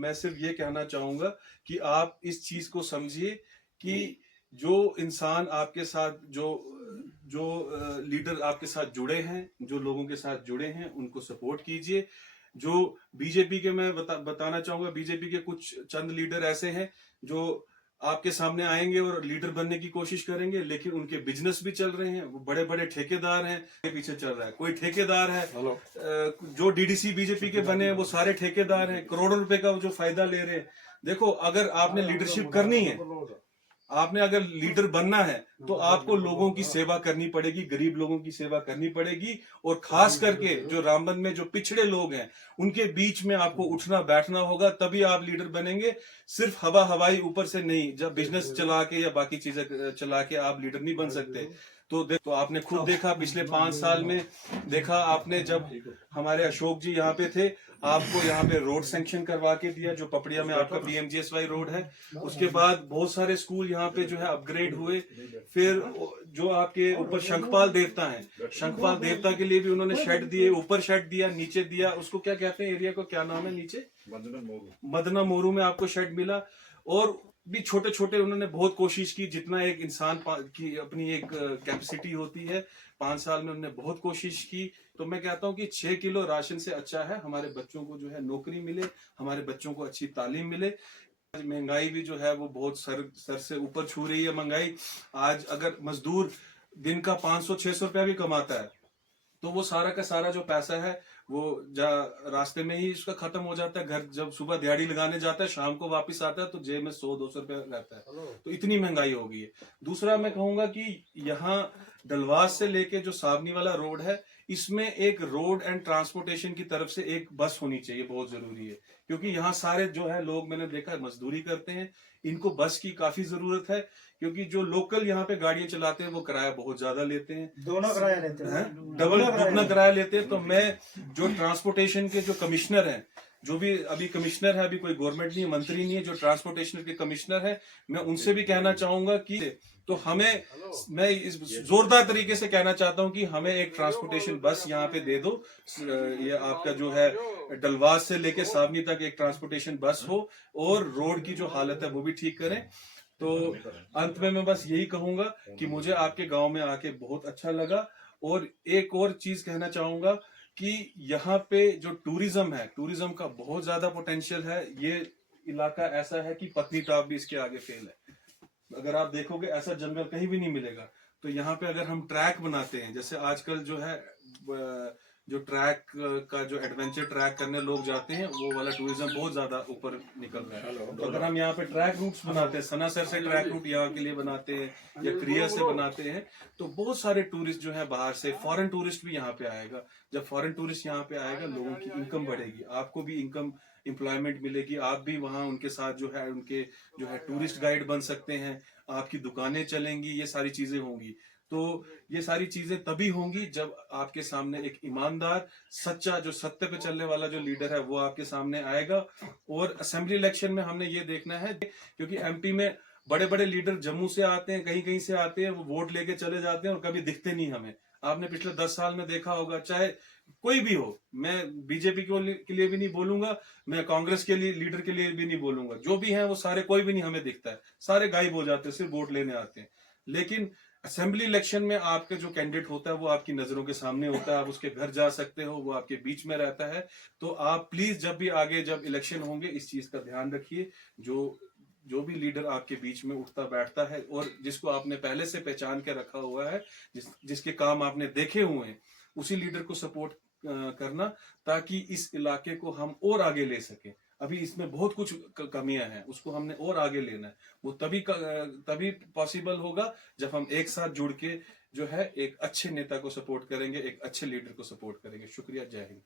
मैं सिर्फ ये कहना चाहूंगा कि आप इस चीज को समझिए कि जो इंसान आपके साथ जो जो लीडर आपके साथ जुड़े हैं, जो लोगों के साथ जुड़े हैं, उनको सपोर्ट कीजिए। जो बीजेपी के मैं बताना चाहूंगा, बीजेपी के कुछ चंद लीडर ऐसे हैं जो आपके सामने आएंगे और लीडर बनने की कोशिश करेंगे, लेकिन उनके बिजनेस भी चल रहे हैं, वो बड़े बड़े ठेकेदार हैं, पीछे चल रहा है। कोई ठेकेदार है जो डीडीसी बीजेपी के बने हैं, वो सारे ठेकेदार हैं, करोड़ों रुपए का जो फायदा ले रहे हैं। देखो, अगर आपने लीडरशिप करनी है, आपने अगर लीडर बनना है, तो आपको लोगों की सेवा करनी पड़ेगी, गरीब लोगों की सेवा करनी पड़ेगी। और खास करके जो रामबन में जो पिछड़े लोग हैं, उनके बीच में आपको उठना बैठना होगा, तभी आप लीडर बनेंगे। सिर्फ हवा हवाई ऊपर से नहीं, जब बिजनेस चला के या बाकी चीजें चला के आप लीडर नहीं बन सकते। तो आपने खुद देखा, पिछले 5 साल में देखा आपने, जब हमारे अशोक जी यहाँ पे थे, आपको यहाँ पे रोड सैंक्शन करवा के दिया, जो पपड़िया में आपका पीएमजीएसवाई रोड है। उसके बाद बहुत सारे स्कूल यहाँ पे जो है अपग्रेड हुए। फिर जो आपके ऊपर शंखपाल देवता है, शंखपाल देवता के लिए भी उन्होंने शेड दिए, ऊपर शेड दिया, नीचे दिया। उसको क्या कहते हैं, एरिया को क्या नाम है, नीचे मदना मोरू में आपको शेड मिला। और भी छोटे छोटे उन्होंने बहुत कोशिश की, जितना एक इंसान की अपनी एक कैपेसिटी होती है। 5 साल में उन्होंने बहुत कोशिश की। तो मैं कहता हूँ कि 6 किलो राशन से अच्छा है हमारे बच्चों को जो है नौकरी मिले, हमारे बच्चों को अच्छी तालीम मिले। महंगाई भी जो है वो बहुत सर से ऊपर छू रही है महंगाई। आज अगर मजदूर दिन का 500-600 रुपया भी कमाता है, तो वो सारा का सारा जो पैसा है वो रास्ते में ही उसका खत्म हो जाता है। घर जब सुबह दिहाड़ी लगाने जाता है, शाम को वापस आता है, तो जेब में 100-200 रुपया रहता है। तो इतनी महंगाई हो गई है। दूसरा मैं कहूंगा कि यहाँ डलवास से लेके जो सावनी वाला रोड है, इसमें एक रोड एंड ट्रांसपोर्टेशन की तरफ से एक बस होनी चाहिए, बहुत जरूरी है। क्योंकि यहाँ सारे जो है लोग, मैंने देखा मजदूरी करते हैं, इनको बस की काफी जरूरत है। क्योंकि जो लोकल यहाँ पे गाड़ियां चलाते हैं वो किराया बहुत ज्यादा लेते हैं, दोनों किराया लेते हैं, डबल दुगना किराया लेते हैं। तो मैं जो ट्रांसपोर्टेशन के जो कमिश्नर हैं, जो भी अभी कमिश्नर है, अभी कोई गवर्नमेंट नहीं, मंत्री नहीं है, जो ट्रांसपोर्टेशन के कमिश्नर है, मैं उनसे भी कहना चाहूंगा कि तो हमें, मैं इस जोरदार तरीके से कहना चाहता हूं कि हमें एक ट्रांसपोर्टेशन बस यहाँ पे दे दो। ये आपका जो है डलवास से लेके सावनी तक एक ट्रांसपोर्टेशन बस हो, और रोड की जो हालत है वो भी ठीक करें। तो अंत में मैं बस यही कहूंगा कि मुझे आपके गांव में आके बहुत अच्छा लगा। और एक और चीज कहना चाहूंगा कि यहाँ पे जो टूरिज्म है, टूरिज्म का बहुत ज्यादा पोटेंशियल है। ये इलाका ऐसा है कि पत्नीटॉप भी इसके आगे फेल है। अगर आप देखोगे, ऐसा जंगल कहीं भी नहीं मिलेगा। तो यहाँ पे अगर हम ट्रैक बनाते हैं, जैसे आजकल जो है जो ट्रैक का जो एडवेंचर ट्रैक करने लोग जाते हैं, वो वाला टूरिज्म बहुत ज्यादा ऊपर निकल रहा है। तो अगर हम यहाँ पे ट्रैक रूट्स बनाते हैं, सनासर से ट्रैक रूट यहाँ के लिए बनाते हैं, या क्रिया से बनाते हैं, तो बहुत सारे टूरिस्ट जो है बाहर से, फॉरेन टूरिस्ट भी यहाँ पे आएगा। जब फॉरेन टूरिस्ट यहाँ पे आएगा, लोगों की इनकम बढ़ेगी, आपको भी इनकम एम्प्लॉयमेंट मिलेगी। आप भी वहाँ उनके साथ जो है, उनके जो है टूरिस्ट गाइड बन सकते हैं, आपकी दुकानें चलेंगी, ये सारी चीजें होंगी। तो ये सारी चीजें तभी होंगी जब आपके सामने एक ईमानदार, सच्चा, जो सत्य पे चलने वाला जो लीडर है वो आपके सामने आएगा। और असेंबली इलेक्शन में हमने ये देखना है, क्योंकि एमपी में बड़े बड़े लीडर जम्मू से आते हैं, कहीं कहीं से आते हैं, वो वोट लेके चले जाते हैं और कभी दिखते नहीं हमें। आपने पिछले 10 साल में देखा होगा, चाहे कोई भी हो, मैं बीजेपी के लिए भी नहीं बोलूंगा, मैं कांग्रेस के लिए लीडर के लिए भी नहीं बोलूंगा, जो भी हैं वो सारे, कोई भी नहीं हमें दिखता है, सारे गायब हो जाते हैं, सिर्फ वोट लेने आते हैं। लेकिन असेंबली इलेक्शन में आपके जो कैंडिडेट होता है वो आपकी नजरों के सामने होता है, आप उसके घर जा सकते हो, वो आपके बीच में रहता है। तो आप प्लीज जब भी आगे जब इलेक्शन होंगे, इस चीज का ध्यान रखिए। जो भी लीडर आपके बीच में उठता बैठता है, और जिसको आपने पहले से पहचान के रखा हुआ है, जिसके काम आपने देखे हुए हैं, उसी लीडर को सपोर्ट करना, ताकि इस इलाके को हम और आगे ले सकें। अभी इसमें बहुत कुछ कमियां हैं, उसको हमने और आगे लेना है। वो तभी पॉसिबल होगा जब हम एक साथ जुड़ के जो है एक अच्छे नेता को सपोर्ट करेंगे, एक अच्छे लीडर को सपोर्ट करेंगे। शुक्रिया, जय हिंद।